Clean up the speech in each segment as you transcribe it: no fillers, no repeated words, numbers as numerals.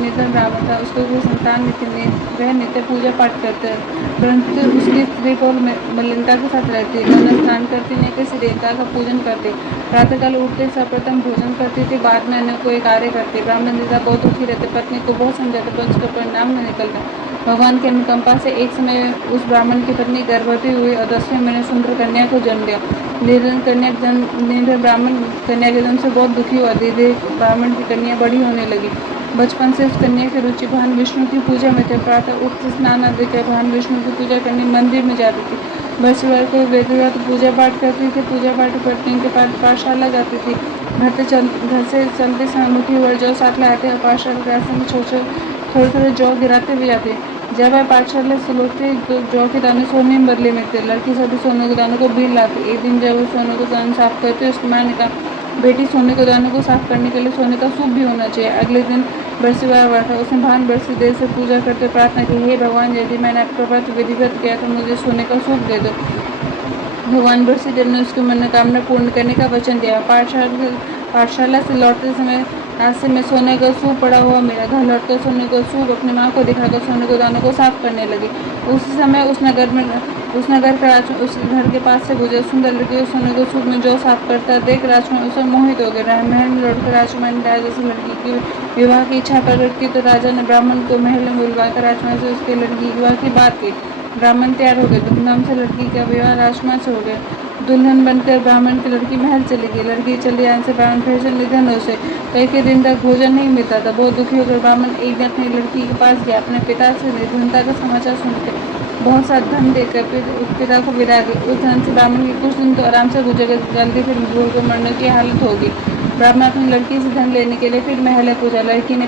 निर्धन ब्राह्मण था, उसको कोई संतान नहीं थी। वह नित्य पूजा पाठ करते, परंतु उसकी स्त्री को मलिनता के साथ रहती। वह न स्नान करती, न किसी देवता का पूजन करती। प्रातःकाल उठते सर्वप्रथम भोजन करती थी, बाद में अन्य कोई कार्य करती। ब्राह्मण नेता बहुत दुखी रहते, पत्नी को बहुत समझाते, पर उसका परिणाम न निकलता। भगवान की अनुकंपा से एक समय उस ब्राह्मण की पत्नी गर्भवती हुई और 10वें महीने सुंदर कन्या को जन्म दिया। निर्धन ब्राह्मण कन्या के जन्म से बहुत दुखी हुआ। धीरे ब्राह्मण की कन्या बड़ी होने लगी। बचपन से उस कन्या की रुचि भगवान विष्णु की पूजा में थे। प्रातः उठते स्नान आदि कर भगवान विष्णु की पूजा करने मंदिर में जाती थी। बृहस्पतिवार को विधिवत पूजा पाठ करती थी। पूजा पाठ करने के बाद पाठशाला जाती थी। घर से चलते समय मुट्ठी भर जौ साथ लाते और पाठशाला के रास्ते में थोड़े थोड़े जौ गिराते भी जाते। जब वह पाठशाला से लौटते तो जौ के दाने सोने में बदले मिलते। लड़की सभी सोने के दानों को बीन लाती। एक दिन जब वो सोने के दाने साफ करते, उसकी माँ ने कहा, बेटी, सोने के दानों को साफ करने के लिए सोने का सूप भी होना चाहिए। अगले दिन बृहस्पतिवार था। उसने भान बरसी देर से पूजा करते प्रार्थना की, हे भगवान, यदि मैंने आपका व्रत विधिवत किया तो मुझे सोने का सूप दे दो। भगवान बरसीदेव ने उसकी मनोकामना पूर्ण करने का वचन दिया। पाठशाला से लौटते समय रास्ते में सोने का सूप पड़ा हुआ मिला। घर लौटकर सोने का सूप अपनी माँ को दिखाकर सोने के दानों को साफ करने लगी। उसी समय उस घर के पास से गुजर सुंदर लड़की सोने के सूप में जो साफ करता देख राजकुमार उससे मोहित हो गए। महल में लौटकर राजकुमार ने राजा से लड़की की विवाह की इच्छा प्रकट की तो राजा ने ब्राह्मण को महल में बुलवाकर राजकुमार से उसके लड़की की विवाह की बात की। ब्राह्मण तैयार हो गए। धूमधाम से लड़की का विवाह राजकुमार से हो गया। दुल्हन बनकर ब्राह्मण की लड़की महल चली गई। लड़की चली आने से ब्राह्मण फिर से निधन हो से कई दिन तक भोजन नहीं मिलता था। बहुत दुखी होकर ब्राह्मण एक दिन अपनी लड़की के पास गया। अपने पिता से निर्धनता का समाचार सुनकर बहुत सा धन देकर पिता को विदा की। उस धन से ब्राह्मण के कुछ दिन तो आराम से गुजर गए। जल्दी फिर भूल को मरने की हालत होगी। ब्राह्मण अपनी लड़की से धन लेने के लिए फिर महल पूछा। लड़की ने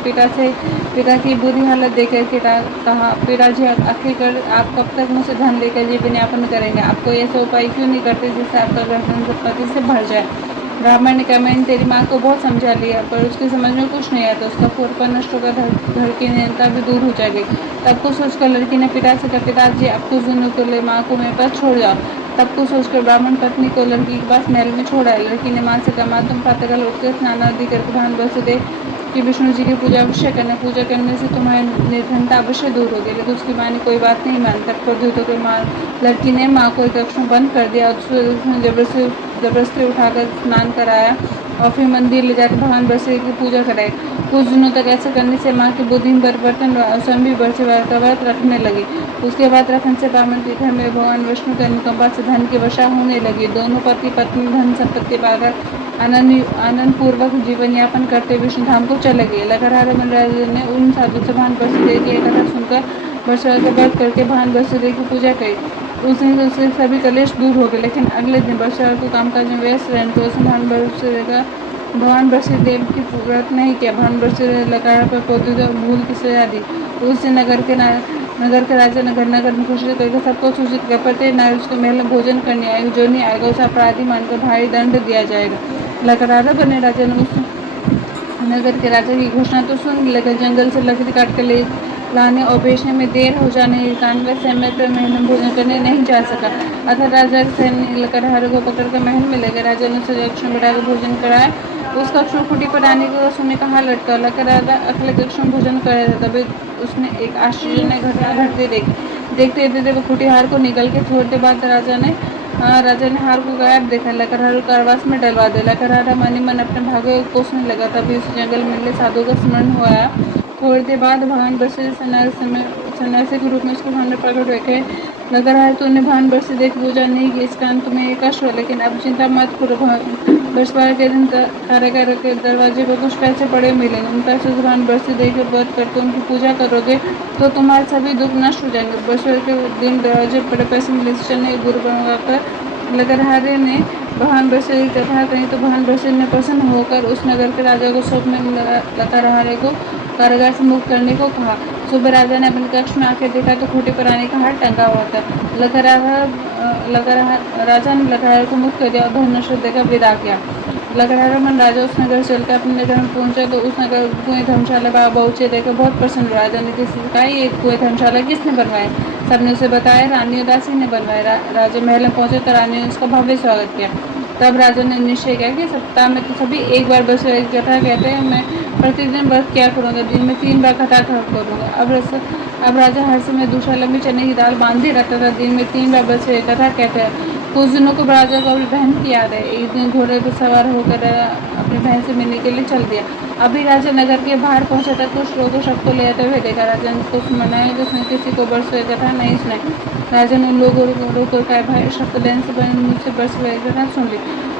पिता की बुरी हालत देखकर कहा, पिताजी, आखिरकार आप कब तक मुझसे धन लेकर जीवन यापन करेंगे? आपको ऐसा उपाय क्यों नहीं करते जिससे आपका घर संपत्ति से भर जाए? ब्राह्मण ने कहा, मैंने तेरी माँ को बहुत समझा लिया, पर उसकी समझ में कुछ नहीं आता। उसका फूरपा नष्ट होगा, घर की नियंत्रणा भी दूर हो जाएगी। तब को सोचकर लड़की ने पिता से कहा, पिताजी, आप कुछ दिनों के लिए माँ को मेरे पास छोड़ जाओ। तब को सोचकर ब्राह्मण पत्नी को लड़की के पास महल में छोड़ा। लड़की ने माँ से कहा, माँ, तुम प्रातःकाल उठकर स्नान आदि करके भगवान बरसीदेव कि विष्णु जी की पूजा अवश्य करना। पूजा करने से तुम्हारी निर्धनता अवश्य दूर होगी। लेकिन उसकी माँ ने कोई बात नहीं मानी। तब क्रोधित होकर लड़की ने माँ को एक कक्ष में बंद कर दिया। उसने जबरदस्ती उठाकर स्नान कराया और फिर मंदिर ले जाकर भगवान बरसीदेव की पूजा कराई। कुछ दिनों तक ऐसा करने से माँ की बुद्धि में परिवर्तन हुआ। स्वयं भी बरसीदेव का व्रत रखने लगी। उसके बाद रखने से ब्राह्मण के घर में भगवान विष्णु के अनुकंपा से धन की वर्षा होने लगी। दोनों पति पत्नी धन संपत्ति पाकर आनंद पूर्वक जीवन यापन करते विष्णु धाम को चले गए। लकड़हारे मनराज ने उन साधु से भगवान बरसीदेव की कथा सुनकर बरसीदेव का व्रत करके भगवान बरसीदेव की पूजा करी। उस दिन उससे सभी कलेश दूर हो गए। लेकिन अगले दिन बरसीदेव को कामकाज में व्यस्त रहने तो उसने भगवान बरसीदेव की व्रत नहीं किया। भगवान बरसीदेव लकड़हारे पर क्रोधित और भूल की सजा दी। उस दिन नगर के राजा ने नगर में घोषित करके सबको सूचित कर प्रत्येक नारी उसके महल में भोजन करने आएगा, जो नहीं आएगा उसे अपराधी मानकर भारी दंड दिया जाएगा। लकड़हारा बने राजा ने उस नगर के राजा की घोषणा तो सुन, लेकिन जंगल से लकड़ी काट कर ले लाने और बेचने में देर हो जाने के कारण वह समय पर महल में भोजन करने नहीं जा सका। अतः राजा के सैन्य लकड़हारे को पकड़कर महल में ले गए। राजा ने उसे कक्ष में बिठाकर भोजन कराया। उस कक्ष में खूंटी पर आने को सोने का हार लटका। लकड़हारा अगले कक्ष में भोजन कर रहा था, तभी उसने एक आश्चर्यजनक घटना घटते देखी। देखते देखते वो खूंटी हार को निकल के थोड़ी देर बाद राजा ने हार को गायब देखा। लकड़हारे को कारावास में डलवा दिया। लकड़हारा मन ही मन अपने भाग्य को कोसने लगा। तभी उस जंगल में मिले साधु का स्मरण हुआ। थोड़ी देर बाद भगवान बरसीदेव सन्यासी के रूप में उसको सामने प्रकट हुए। लकड़हारे, तूने भगवान बरसीदेव की पूजा नहीं की, इस कारण तुम्हें ये कष्ट हुआ, लेकिन अब चिंता मत करो। बृहस्पतिवार के दिन कारागार के दरवाजे पर कुछ पैसे पड़े मिलेंगे। उन पैसों से भगवान बरसीदेव के व्रत करके उनकी पूजा करोगे तो तुम्हारे सभी दुख नष्ट हो जाएंगे। बृहस्पतिवार के दिन दरवाजे पर पड़े पैसे मिले से चलने गुरु बनवाकर लकड़हारे ने भगवान बरसीदेव की कथा कही तो भगवान बरसीदेव ने प्रसन्न होकर उस नगर के राजा को स्वप्न में लकड़हारे को कारागार से मुक्त करने को कहा। सुबह राजा ने अपने कक्ष में आकर देखा तो खूंटी पर आने का हार टंगा हुआ था। राजा ने लकड़हारे को मुक्त कर दिया और धन देकर विदा किया। लकड़हारा मन राजा उस नगर चलकर अपने नगर में पहुंचा तो उस नगर कुएं धर्मशाला बहुचे देखकर बहुत प्रसन्न हुआ। राजा ने किसी से कहा, ये कुएं धर्मशाला किसने बनवाए? सबने उसे बताया, रानी और दासी ने बनवाए। राजा महल में पहुंचे तो रानी ने उसका भव्य स्वागत किया। तब राजा ने निश्चय किया कि सप्ताह में तो सभी एक बार बस कथा कहते हैं, मैं प्रतिदिन व्रत क्या करूँगा, दिन में 3 बार कथा करूँगा। अब राजा हर समय दूसरा लंबी चने की दाल बांधे रहता था, दिन में 3 बार बस कथा कहते हैं। कुछ दिनों को राजा को अपनी बहन की याद है। एक दिन घोड़े पर सवार होकर अपनी बहन से मिलने के लिए चल दिया। अभी राजा नगर के बाहर पहुंचा था, कुछ लोगों सबको ले आते हुए देखा। राजा ने कुछ मनाया कि उसने किसी को बरस हुए कथा नहीं सुनाई। राजा ने लोगों को रोककर कहा, भाई शब्दलेन से मुझसे बरस हुए कथा सुन ली।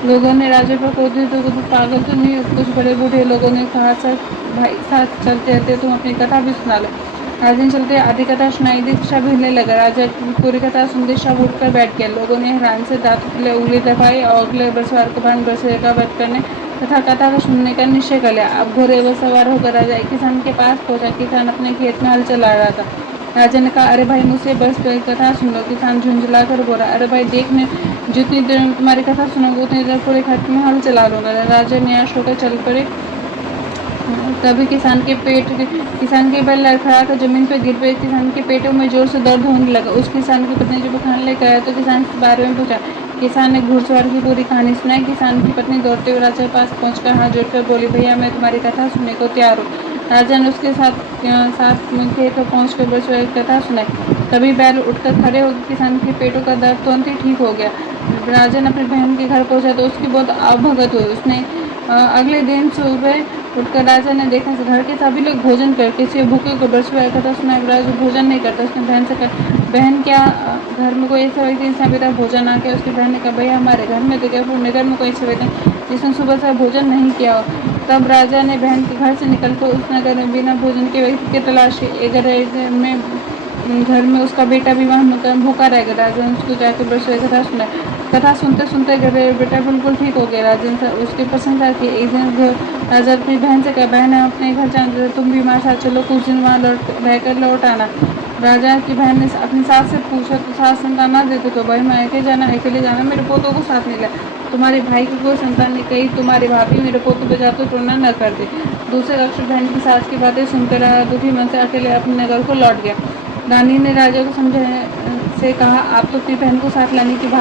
लोगों ने राजा पर क्रोधित तो पागल तो नहीं। कुछ बड़े बूढ़े लोगों ने कहा, सर भाई साथ चलते रहते, तुम अपनी कथा भी सुना लो। राजा चलते आधी कथा सुनाई दी, सब हिलने लगा। राजा पूरी कथा सुनते सब उठकर बैठ गया। लोगों ने हैरान से दांत ले उंगली दबाई और अगले बरसवार को भान बरसे का व्रत करने तथा कथा को सुनने का निश्चय कर लिया। अब घोड़े पर सवार होकर राजा एक किसान के पास पहुंचा। किसान अपने खेत में हल चला रहा था। राजा ने कहा, अरे भाई मुझसे बस कथा सुन लो। किसान झुंझला कर बोला, अरे भाई देखने जितनी देर में तुम्हारी कथा सुनोगे उतनी देर पूरे खेत में हल चला लूँगा। राजा निराश होकर चल पड़े। तभी किसान के बैल लड़खड़ा कर जमीन पर गिर पड़े। किसान के पेटों में जोर से दर्द होने लगा। उस किसान की पत्नी जब खाने लेकर आया तो किसान के बारे में पूछा। किसान ने घुड़सवार की पूरी कहानी सुनाई। किसान की पत्नी दौड़ते हुए राजा के पास पहुंचकर हाथ जोड़कर बोली, भैया मैं तुम्हारी कथा सुनने को तैयार हूँ। राजा ने उसके साथ खेत पर पहुँचकर बरसुआ की कथा सुनाई। तभी बैल उठकर खड़े होकर किसान के पेटों का दर्द तुरंत ही ठीक हो गया। राजा ने अपनी बहन के घर पहुंचा तो उसकी बहुत अवभगत हुई। उसने अगले दिन सुबह उठकर राजा ने देखा घर के सभी लोग भोजन कर, किसी भूखे को बरसुआ कथा सुना। राजा भोजन नहीं करता। उसने बहन से कहा, बहन क्या घर में कोई ऐसा व्यक्ति जिसने अभी तक भोजन ना किया। उसकी बहन ने कहा, भैया हमारे घर में तो क्या पूरे नगर में कोई ऐसा व्यक्ति जिसने सुबह से भोजन नहीं किया हो। तब राजा ने बहन के घर से निकलकर उस नगर में बिना भोजन के व्यक्ति की तलाश की। घर में उसका बेटा भी वहाँ भूखा रहेगा। राजा ने उसको जाकर बरसुआ कथा सुना। कथा सुनते सुनते बेटा बिल्कुल ठीक हो गया। राजा ने उसकी प्रशंसा की। एक दिन राजा अपनी बहन से कहा, बहन अपने घर जाना, तुम भी हमारे साथ चलो, कुछ दिन वहाँ रहकर लौट आना। राजा की बहन ने अपनी सास से पूछा तो सास संतान ना देते तो भाई मैं अकेले जाना, मेरे पोतों को साथ मिला। तुम्हारे भाई की कोई संतान नहीं, कही तुम्हारी भाभी मेरे पोतों पर जाते टोना न कर दे। दूसरे अक्षर बहन की सास की बातें सुनकर दुखी मन से अकेले अपने नगर को लौट गया। रानी ने राजा को समझाने से कहा, आप तो अपनी बहन को साथ लाने की बात